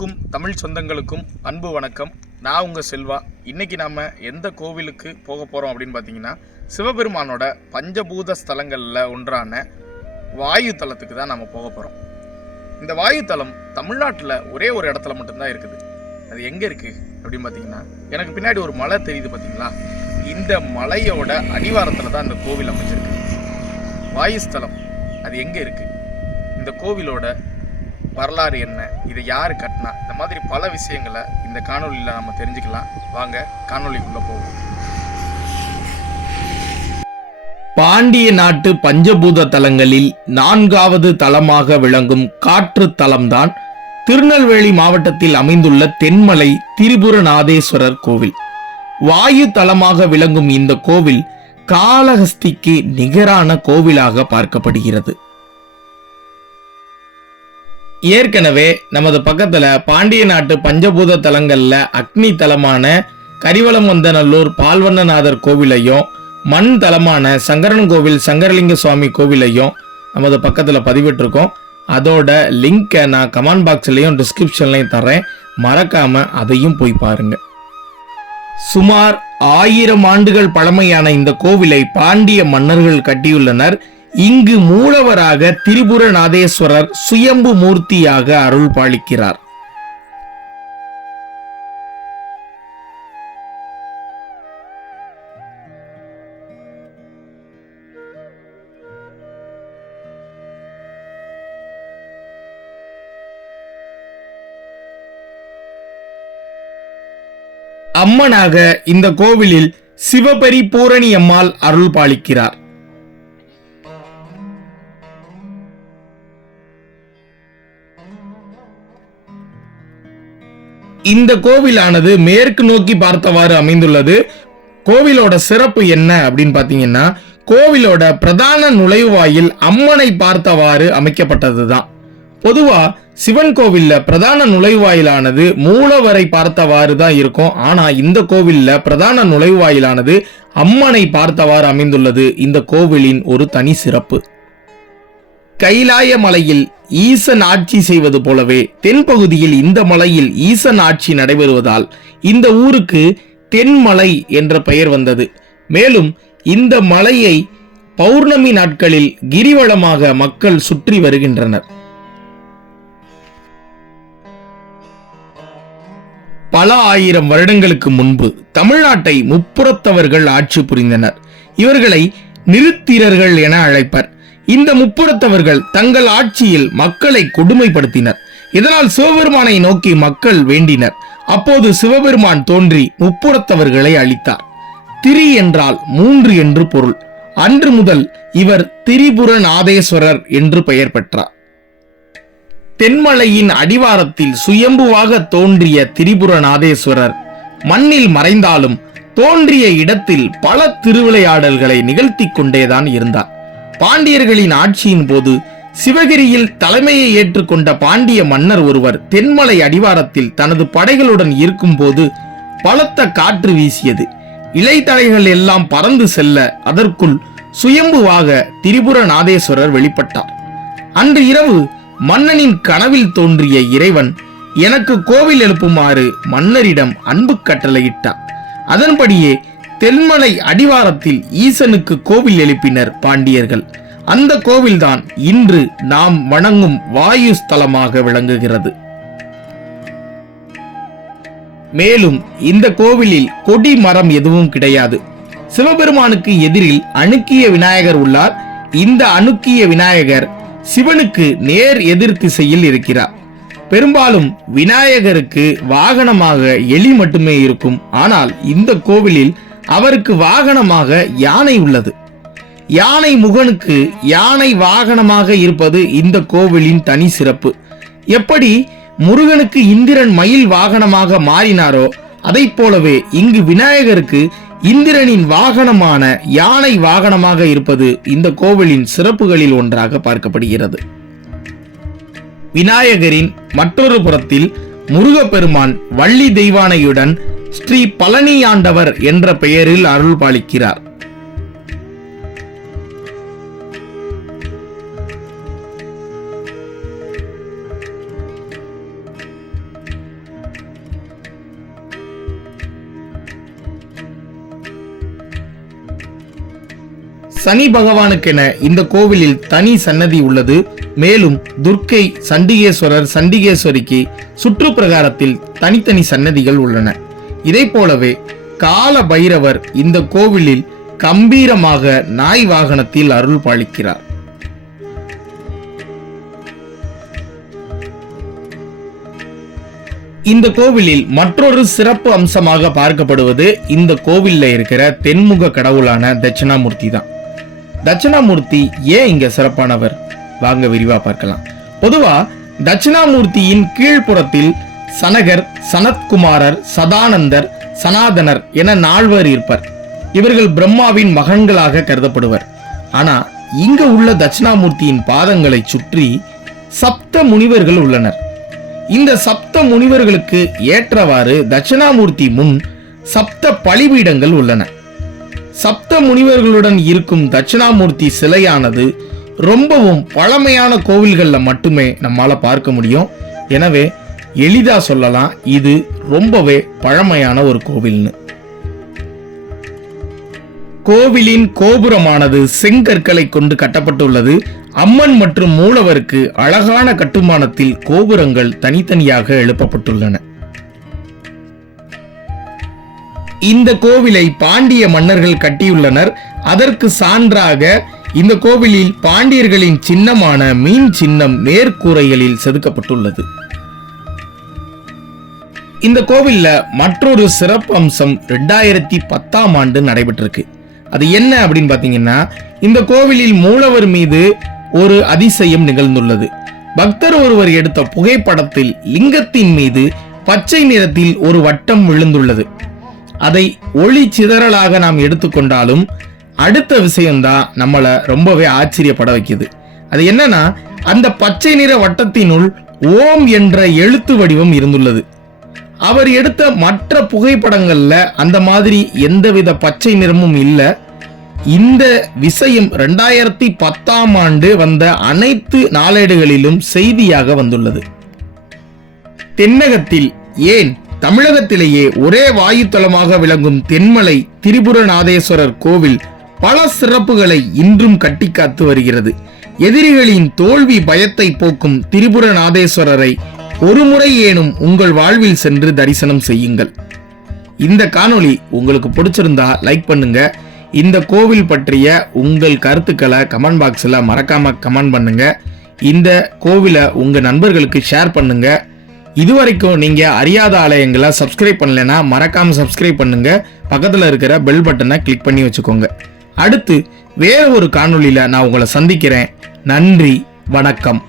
அனைவருக்கும் தமிழ் சொந்தங்களுக்கும் அன்பு வணக்கம். நான் உங்கள் செல்வா. இன்றைக்கி நாம் எந்த கோவிலுக்கு போக போகிறோம் அப்படின்னு பார்த்தீங்கன்னா சிவபெருமானோட பஞ்சபூத ஸ்தலங்களில் ஒன்றான வாயு தலத்துக்கு தான் நம்ம போக போகிறோம் இந்த வாயு தலம் தமிழ்நாட்டில் ஒரே ஒரு இடத்துல மட்டும்தான் இருக்குது. அது எங்கே இருக்குது அப்படின்னு பார்த்தீங்கன்னா எனக்கு பின்னாடி ஒரு மலை தெரியுது பார்த்தீங்களா இந்த மலையோட அடிவாரத்தில் தான் இந்த கோவில் அமைஞ்சிருக்கு. வாயுஸ்தலம் அது எங்கே இருக்குது இந்த கோவிலோட வரலாறு என்ன? இதை யார் கட்டினா? இந்த மாதிரி பல விஷயங்களை இந்த காணொலியில் நம்ம தெரிஞ்சுக்கலாம். வாங்க காணொலிக்குள்ளே போவோம். பாண்டிய நாட்டு பஞ்சபூத தலங்களில் நான்காவது தலமாக விளங்கும் காற்று தலம்தான் திருநெல்வேலி மாவட்டத்தில் அமைந்துள்ள தென்மலை திரிபுரநாதேஸ்வரர் கோவில். வாயு தலமாக விளங்கும் இந்த கோவில் காளஹஸ்திக்கு நிகரான கோவிலாக பார்க்கப்படுகிறது. ஏற்கனவே நமது பக்கத்துல பாண்டிய நாட்டு பஞ்சபூத தலங்கள்ல அக்னி தலமான கரிவலமந்தநல்லூர் பால்வண்ணநாதர் கோவிலையும் மண் தலமான சங்கரன் கோவில் சங்கரலிங்க சுவாமி கோவிலையும் நமது பக்கத்தில் பதிவிட்டிருக்கோம். அதோட லிங்கை நான் கமெண்ட் பாக்ஸ்லையும் டிஸ்கிரிப்ஷன்லையும் தரேன் மறக்காம அதையும் போய் பாருங்க. சுமார் ஆயிரம் ஆண்டுகள் பழமையான இந்த கோவிலை பாண்டிய மன்னர்கள் கட்டியுள்ளனர். இங்கு மூலவராக திரிபுரநாதேஸ்வரர் சுயம்பு மூர்த்தியாக அருள் பாலிக்கிறார் அம்மனாக இந்த கோவிலில் சிவபரி பூரணி அம்மாள் அருள் பாலிக்கிறார் இந்த கோவிலானது மேற்கு நோக்கி பார்த்தவாறு அமைந்துள்ளது. கோவிலோட சிறப்பு என்ன அப்படின்னு பார்த்தீங்கன்னா கோவிலோட பிரதான நுழைவாயில் அம்மனை பார்த்தவாறு அமைக்கப்பட்டது தான் பொதுவா சிவன் கோவில்ல பிரதான நுழைவாயிலானது மூலவரை பார்த்தவாறு தான் இருக்கும். ஆனா இந்த கோவில்ல பிரதான நுழைவாயிலானது அம்மனை பார்த்தவாறு அமைந்துள்ளது. இந்த கோவிலின் ஒரு தனி சிறப்பு. கைலாய மலையில் ஈசன் ஆட்சி செய்வது போலவே தென்பகுதியில் இந்த மலையில் ஈசன் ஆட்சி நடைபெறுவதால் இந்த ஊருக்கு தென்மலை என்ற பெயர் வந்தது. மேலும் இந்த மலையை பௌர்ணமி நாட்களில் கிரிவலமாக மக்கள் சுற்றி வருகின்றனர். பல ஆயிரம் வருடங்களுக்கு முன்பு தமிழ்நாட்டை முப்புறத்தவர்கள் ஆட்சி புரிந்தனர். இவர்களை நிறுத்திரர்கள் என அழைப்பர். இந்த முப்புறத்தவர்கள் தங்கள் ஆட்சியில் மக்களை கொடுமைப்படுத்தினர். இதனால் சிவபெருமானை நோக்கி மக்கள் வேண்டினர். அப்போது சிவபெருமான் தோன்றி முப்புறத்தவர்களை அழித்தார். திரி என்றால் மூன்று என்று பொருள். அன்று முதல் இவர் திரிபுரநாதேஸ்வரர் என்று பெயர் பெற்றார். தென்மலையின் அடிவாரத்தில் சுயம்புவாக தோன்றிய திரிபுரநாதேஸ்வரர் மண்ணில் மறைந்தாலும் தோன்றிய இடத்தில் பல திருவிளையாடல்களை நிகழ்த்தி கொண்டேதான் இருந்தார். பாண்டியர்களின் ஆட்சியின் போது சிவகிரியில் தலைமையை ஏற்றுக்கொண்ட பாண்டிய மன்னர் ஒருவர் தென்மலை அடிவாரத்தில் தனது படைகளுடன் இருக்கும்போது பலத்த காற்று வீசியது. இலைத்தலைகள் எல்லாம் பறந்து செல்ல அதற்குள் சுயம்புவாக திரிபுர நாதேஸ்வரர் வெளிப்பட்டார். அன்று இரவு மன்னனின் கனவில் தோன்றிய இறைவன் எனக்கு கோவில் எழுப்புமாறு மன்னரிடம் அன்பு கட்டளையிட்டார். அதன்படியே தென்மலை அடிவாரத்தில் ஈசனுக்கு கோவில் எழுப்பினர் பாண்டியர்கள். அந்த கோவில்தான் இன்று நாம் வணங்கும் வாயு ஸ்தலமாக விளங்குகிறது. மேலும் இந்த கோவிலில் கொடி மரம் எதுவும் கிடையாது. சிவபெருமானுக்கு எதிரில் அணுக்கிய விநாயகர் உள்ளார். இந்த அணுக்கிய விநாயகர் சிவனுக்கு நேர் எதிர் திசையில் இருக்கிறார். பெரும்பாலும் விநாயகருக்கு வாகனமாக எலி மட்டுமே இருக்கும். ஆனால் இந்த கோவிலில் அவருக்கு வாகனமாக யானை உள்ளது. யானை முகனுக்கு யானை வாகனமாக இருப்பது இந்த கோவிலின் தனி சிறப்பு. எப்படி முருகனுக்கு இந்திரன் மயில் வாகனமாக மாறினாரோ அதை போலவே இங்கு விநாயகருக்கு இந்திரனின் வாகனமான யானை வாகனமாக இருப்பது இந்த கோவிலின் சிறப்புகளில் ஒன்றாக பார்க்கப்படுகிறது. விநாயகரின் மற்றொரு புறத்தில் முருகப்பெருமான் வள்ளி தெய்வானையுடன் ஸ்ரீ பழனியாண்டவர் என்ற பெயரில் அருள் பாலிக்கிறார் சனி பகவானுக்கென இந்த கோவிலில் தனி சன்னதி உள்ளது. மேலும் துர்க்கை சண்டிகேஸ்வரர் சண்டிகேஸ்வரிக்கு சுற்று பிரகாரத்தில் தனித்தனி சன்னதிகள் உள்ளன. இதை போலவே கால பைரவர் இந்த கோவிலில் கம்பீரமாக நாய் வாகனத்தில் அருள் பாலிக்கிறார். இந்த கோவிலில் மற்றொரு சிறப்பு அம்சமாக பார்க்கப்படுவது இந்த கோவில்ல இருக்கிற தென்முக கடவுளான தட்சிணாமூர்த்தி தான். தட்சிணாமூர்த்தி ஏன் இங்க சிறப்பானவர்? வாங்க விரிவா பார்க்கலாம். பொதுவா தட்சிணாமூர்த்தியின் கீழ்ப்புறத்தில் சனகர் சனத்குமாரர் சதானந்தர் சனாதனர் என நால்வர் இருப்பர். இவர்கள் பிரம்மாவின் மகன்களாக கருதப்படுவர். ஆனா இங்க உள்ள தட்சிணாமூர்த்தியின் பாதங்களை சுற்றி சப்த முனிவர்கள் உள்ளனர். இந்த சப்த முனிவர்களுக்கு ஏற்றவாறு தட்சிணாமூர்த்தி முன் சப்த பலிபீடங்கள் உள்ளன. சப்த முனிவர்களுடன் இருக்கும் தட்சிணாமூர்த்தி சிலையானது ரொம்பவும் பழமையான கோவில்கள்ல மட்டுமே நம்மால பார்க்க முடியும். எனவே எளிதா சொல்லலாம் இது ரொம்பவே பழமையான ஒரு கோவில்னு. கோவிலின் கோபுரமானது செங்கற்களை கொண்டு கட்டப்பட்டுள்ளது. அம்மன் மற்றும் மூலவருக்கு அழகான கட்டுமானத்தில் கோபுரங்கள் தனித்தனியாக எழுப்பப்பட்டுள்ளன. இந்த கோவிலை பாண்டிய மன்னர்கள் கட்டியுள்ளனர். அதற்கு சான்றாக இந்த கோவிலில் பாண்டியர்களின் சின்னமான மீன் சின்னம் மேற்கூரைகளில் செதுக்கப்பட்டுள்ளது. இந்த கோவில்ல மற்றொரு சிறப்பு அம்சம் ரெண்டாயிரத்தி பத்தாம் ஆண்டு நடைபெற்றிருக்கு. அது என்ன அப்படின்னு பாத்தீங்கன்னா இந்த கோவிலில் மூலவர் மீது ஒரு அதிசயம் நிகழ்ந்துள்ளது. பக்தர் ஒருவர் எடுத்த புகைப்படத்தில் லிங்கத்தின் மீது பச்சை நிறத்தில் ஒரு வட்டம் விழுந்துள்ளது. அதை ஒளி சிதறலாக நாம் எடுத்துக்கொண்டாலும் அடுத்த விஷயம்தான் நம்மளை ரொம்பவே ஆச்சரியப்பட வைக்குது. அது என்னன்னா அந்த பச்சை நிற வட்டத்தினுள் ஓம் என்ற எழுத்து வடிவம் இருந்துள்ளது. அவர் எடுத்த மற்ற புகைப்படங்கள்ல அந்த மாதிரி எந்தவித பச்சை நிறமும் இல்லை. இந்த விஷயம் ரெண்டாயிரத்தி பத்தாம் ஆண்டு வந்த அனைத்து நாளேடுகளிலும் செய்தியாக வந்துள்ளது. தென்னகத்தில் ஏன் தமிழகத்திலேயே ஒரே வாயுத்தலமாக விளங்கும் தென்மலை திரிபுரநாதேஸ்வரர் கோவில் பல சிறப்புகளை இன்றும் கட்டிக்காத்து வருகிறது. எதிரிகளின் தோல்வி பயத்தை போக்கும் திரிபுரநாதேஸ்வரரை ஒருமுறை ஏனும் உங்கள் வாழ்வில் சென்று தரிசனம் செய்யுங்கள். இந்த காணொளி உங்களுக்கு பிடிச்சிருந்தா லைக் பண்ணுங்க. இந்த கோவில் பற்றிய உங்கள் கருத்துக்களை கமெண்ட் பாக்ஸில் மறக்காம கமெண்ட் பண்ணுங்க. இந்த கோவிலை உங்கள் நண்பர்களுக்கு ஷேர் பண்ணுங்க. இதுவரைக்கும் நீங்கள் அறியாத ஆலயங்களை சப்ஸ்கிரைப் பண்ணலைன்னா மறக்காம சப்ஸ்கிரைப் பண்ணுங்க. பக்கத்தில் இருக்கிற பெல் பட்டனை கிளிக் பண்ணி வச்சுக்கோங்க. அடுத்து வேற ஒரு காணொளியில நான் உங்களை சந்திக்கிறேன். நன்றி வணக்கம்.